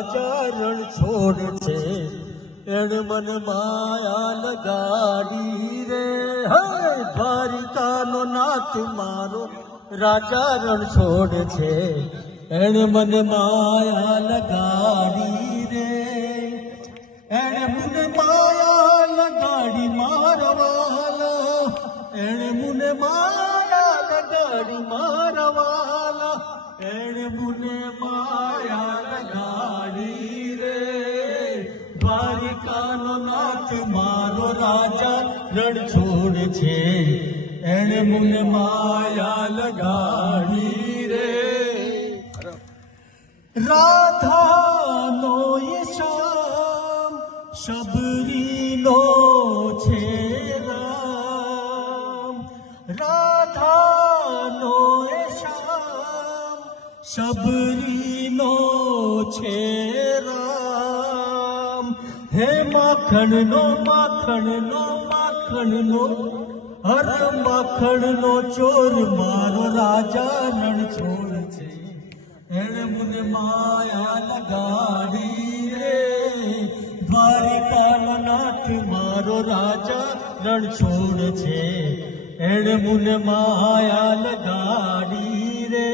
રાજા રણ છોડ છે એણ મને માયા લગાડી રે હે દ્વારિકાનો નાથ મારો રાજા રણ છોડ છે એણ મને માયા લગાડી રે એણે મને માયા લગાડી મારવાલા એણે મને માયા લગાડી મારવાલા એણે મને માયા લગાડી રે દ્વારિકાનો નાથ મારો રાજા રણ છોડ છે એણે મને માયા લગાડી રે રાધાનો ઈશામ શબરીનો છે રામ રાધાનો ઈશામ શબરીનો છે રામ હે માખણનો માખણનો માખણનો હર માખણનો ચોર મારો રાજા રણ છોડ છે એણે મને માયા લગાડી રે દ્વારિકાનો નાથ મારો રાજા રણ છોડ છે એણે મને માયા લગાડી રે